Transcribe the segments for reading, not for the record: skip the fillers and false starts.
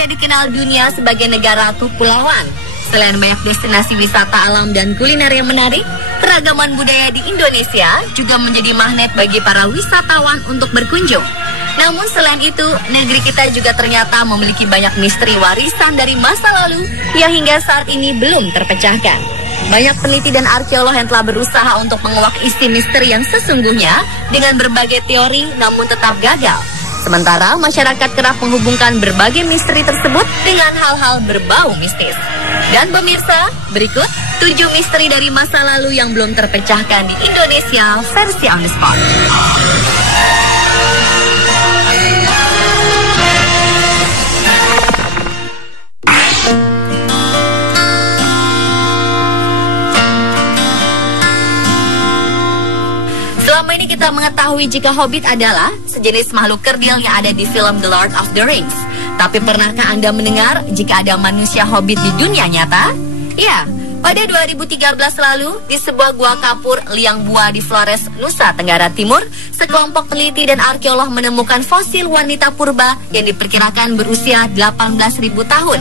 Indonesia dikenal dunia sebagai negara kepulauan. Selain banyak destinasi wisata alam dan kuliner yang menarik, keragaman budaya di Indonesia juga menjadi magnet bagi para wisatawan untuk berkunjung. Namun selain itu, negeri kita juga ternyata memiliki banyak misteri warisan dari masa lalu yang hingga saat ini belum terpecahkan. Banyak peneliti dan arkeolog yang telah berusaha untuk menguak isi misteri yang sesungguhnya dengan berbagai teori namun tetap gagal. Sementara masyarakat kerap menghubungkan berbagai misteri tersebut dengan hal-hal berbau mistis. Dan pemirsa, berikut 7 misteri dari masa lalu yang belum terpecahkan di Indonesia versi On The Spot. Selama ini kita mengetahui jika Hobbit adalah sejenis makhluk kerdil yang ada di film The Lord of the Rings. Tapi pernahkah Anda mendengar jika ada manusia Hobbit di dunia nyata? Ya, pada 2013 lalu, di sebuah gua kapur liang bua di Flores, Nusa Tenggara Timur, sekelompok peneliti dan arkeolog menemukan fosil wanita purba yang diperkirakan berusia 18.000 tahun.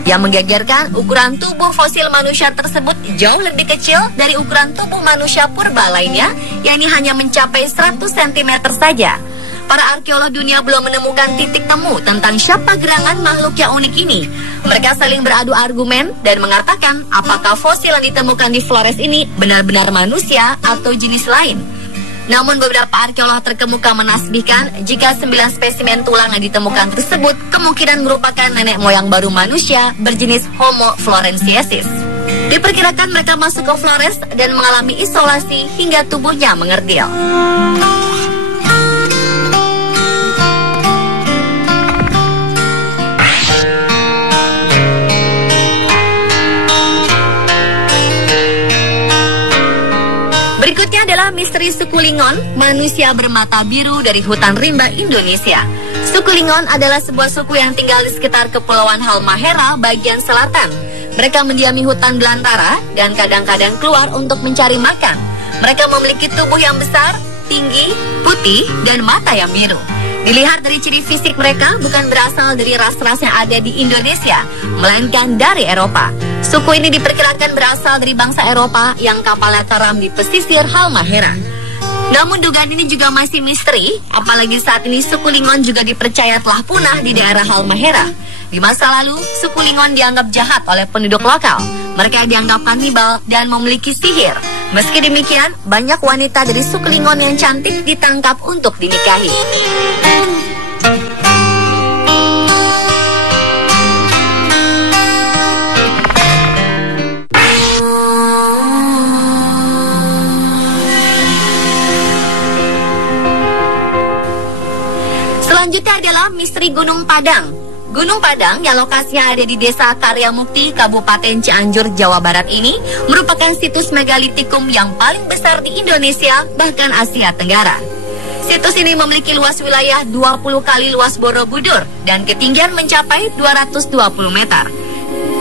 Yang menggegerkan, ukuran tubuh fosil manusia tersebut jauh lebih kecil dari ukuran tubuh manusia purba lainnya, yakni hanya mencapai 100 cm saja. Para arkeolog dunia belum menemukan titik temu tentang siapa gerangan makhluk yang unik ini. Mereka saling beradu argumen dan mengatakan apakah fosil yang ditemukan di Flores ini benar-benar manusia atau jenis lain. Namun beberapa arkeolog terkemuka menasbihkan jika 9 spesimen tulang yang ditemukan tersebut kemungkinan merupakan nenek moyang baru manusia berjenis Homo florensiensis. Diperkirakan mereka masuk ke Flores dan mengalami isolasi hingga tubuhnya mengerdil. Berikutnya adalah misteri suku Lingon, manusia bermata biru dari hutan rimba Indonesia. Suku Lingon adalah sebuah suku yang tinggal di sekitar Kepulauan Halmahera bagian selatan. Mereka mendiami hutan belantara dan kadang-kadang keluar untuk mencari makan. Mereka memiliki tubuh yang besar, tinggi, putih, dan mata yang biru. Dilihat dari ciri fisik mereka bukan berasal dari ras-ras yang ada di Indonesia, melainkan dari Eropa. Suku ini diperkirakan berasal dari bangsa Eropa yang kapalnya karam di pesisir Halmahera. Namun dugaan ini juga masih misteri, apalagi saat ini suku Lingon juga dipercaya telah punah di daerah Halmahera. Di masa lalu, suku Lingon dianggap jahat oleh penduduk lokal. Mereka dianggap kanibal dan memiliki sihir. Meski demikian, banyak wanita dari suku Lingon yang cantik ditangkap untuk dinikahi. Selanjutnya adalah misteri Gunung Padang. Gunung Padang yang lokasinya ada di Desa Karyamukti, Kabupaten Cianjur, Jawa Barat ini merupakan situs megalitikum yang paling besar di Indonesia, bahkan Asia Tenggara. Situs ini memiliki luas wilayah 20 kali luas Borobudur dan ketinggian mencapai 220 meter.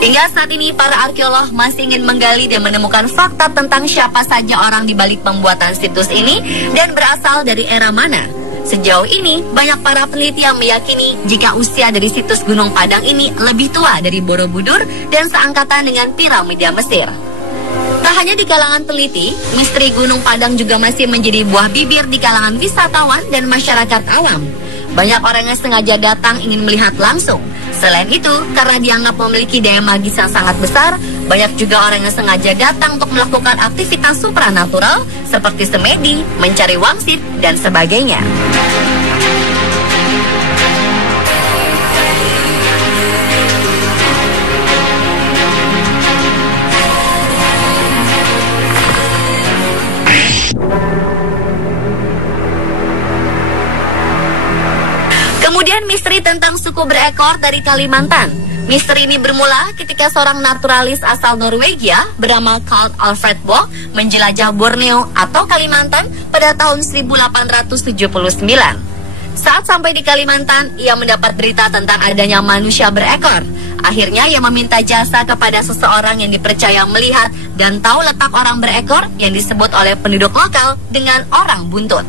Hingga saat ini para arkeolog masih ingin menggali dan menemukan fakta tentang siapa saja orang di balik pembuatan situs ini dan berasal dari era mana. Sejauh ini, banyak para peneliti yang meyakini jika usia dari situs Gunung Padang ini lebih tua dari Borobudur dan seangkatan dengan piramida Mesir. Tak hanya di kalangan peneliti, misteri Gunung Padang juga masih menjadi buah bibir di kalangan wisatawan dan masyarakat awam. Banyak orang yang sengaja datang ingin melihat langsung. Selain itu, karena dianggap memiliki daya magis yang sangat besar, banyak juga orang yang sengaja datang untuk melakukan aktivitas supranatural seperti semedi, mencari wangsit, dan sebagainya. Kemudian misteri tentang suku berekor dari Kalimantan. Misteri ini bermula ketika seorang naturalis asal Norwegia bernama Carl Alfred Bock menjelajah Borneo atau Kalimantan pada tahun 1879. Saat sampai di Kalimantan, ia mendapat berita tentang adanya manusia berekor. Akhirnya ia meminta jasa kepada seseorang yang dipercaya melihat dan tahu letak orang berekor yang disebut oleh penduduk lokal dengan orang buntut.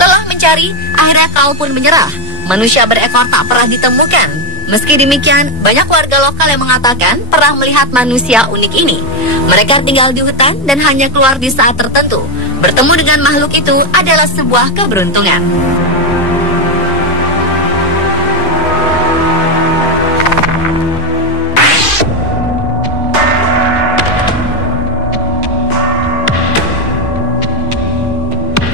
Telah mencari, akhirnya Carl pun menyerah. Manusia berekor tak pernah ditemukan. Meski demikian, banyak warga lokal yang mengatakan pernah melihat manusia unik ini. Mereka tinggal di hutan dan hanya keluar di saat tertentu. Bertemu dengan makhluk itu adalah sebuah keberuntungan.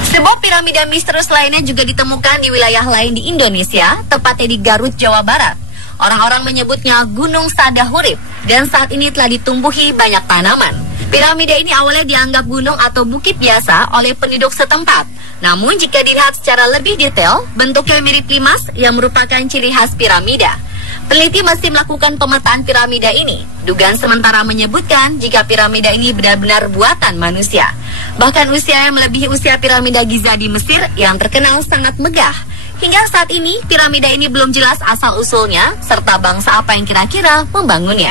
Sebuah piramida misterius lainnya juga ditemukan di wilayah lain di Indonesia, tepatnya di Garut, Jawa Barat. Orang-orang menyebutnya Gunung Sadahurip dan saat ini telah ditumbuhi banyak tanaman. Piramida ini awalnya dianggap gunung atau bukit biasa oleh penduduk setempat. Namun jika dilihat secara lebih detail, bentuknya mirip limas yang merupakan ciri khas piramida. Peneliti masih melakukan pemetaan piramida ini. Dugaan sementara menyebutkan jika piramida ini benar-benar buatan manusia. Bahkan usianya melebihi usia piramida Giza di Mesir yang terkenal sangat megah. Hingga saat ini, piramida ini belum jelas asal-usulnya, serta bangsa apa yang kira-kira membangunnya.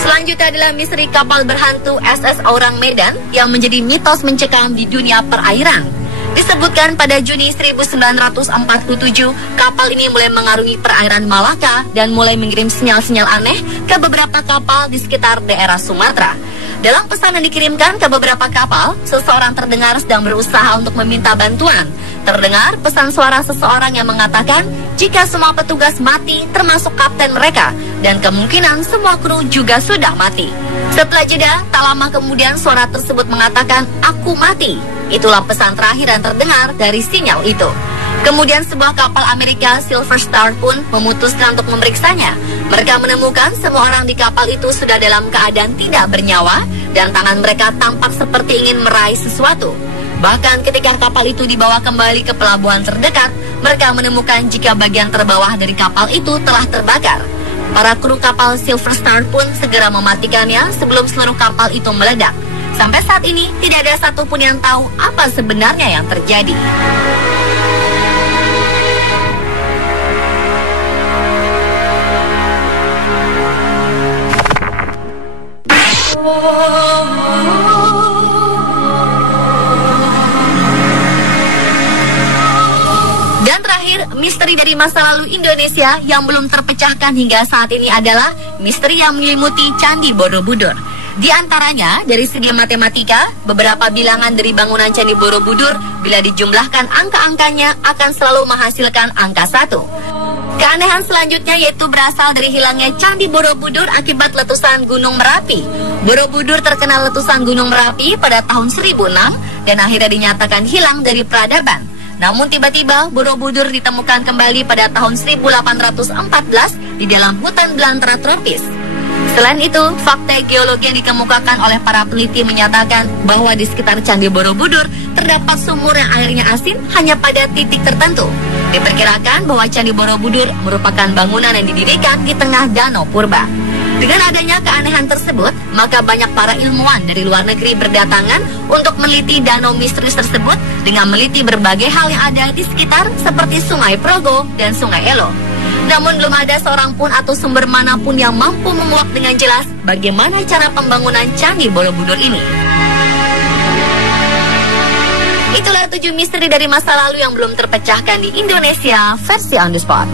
Selanjutnya adalah misteri kapal berhantu SS Orang Medan yang menjadi mitos mencekam di dunia perairan. Disebutkan pada Juni 1947, kapal ini mulai mengarungi perairan Malaka dan mulai mengirim sinyal-sinyal aneh ke beberapa kapal di sekitar daerah Sumatera. Dalam pesan yang dikirimkan ke beberapa kapal, seseorang terdengar sedang berusaha untuk meminta bantuan. Terdengar pesan suara seseorang yang mengatakan jika semua petugas mati termasuk kapten mereka dan kemungkinan semua kru juga sudah mati. Setelah jeda, tak lama kemudian suara tersebut mengatakan aku mati. Itulah pesan terakhir yang terdengar dari sinyal itu. Kemudian sebuah kapal Amerika Silver Star pun memutuskan untuk memeriksanya. Mereka menemukan semua orang di kapal itu sudah dalam keadaan tidak bernyawa dan tangan mereka tampak seperti ingin meraih sesuatu. Bahkan ketika kapal itu dibawa kembali ke pelabuhan terdekat, mereka menemukan jika bagian terbawah dari kapal itu telah terbakar. Para kru kapal Silver Star pun segera mematikannya sebelum seluruh kapal itu meledak. Sampai saat ini, tidak ada satupun yang tahu apa sebenarnya yang terjadi. Dan terakhir, misteri dari masa lalu Indonesia yang belum terpecahkan hingga saat ini adalah misteri yang menyelimuti Candi Borobudur. Di antaranya, dari segi matematika, beberapa bilangan dari bangunan Candi Borobudur bila dijumlahkan angka-angkanya akan selalu menghasilkan angka 1. Keanehan selanjutnya yaitu berasal dari hilangnya Candi Borobudur akibat letusan Gunung Merapi. Borobudur terkena letusan Gunung Merapi pada tahun 1006 dan akhirnya dinyatakan hilang dari peradaban. Namun tiba-tiba Borobudur ditemukan kembali pada tahun 1814 di dalam hutan belantara tropis. Selain itu, fakta geologi yang dikemukakan oleh para peneliti menyatakan bahwa di sekitar Candi Borobudur terdapat sumur yang airnya asin hanya pada titik tertentu. Diperkirakan bahwa Candi Borobudur merupakan bangunan yang didirikan di tengah danau purba. Dengan adanya keanehan tersebut, maka banyak para ilmuwan dari luar negeri berdatangan untuk meneliti danau misterius tersebut dengan meneliti berbagai hal yang ada di sekitar seperti Sungai Progo dan Sungai Elo. Namun belum ada seorang pun atau sumber manapun yang mampu menguak dengan jelas bagaimana cara pembangunan Candi Borobudur ini. Itulah 7 misteri dari masa lalu yang belum terpecahkan di Indonesia versi On The Spot.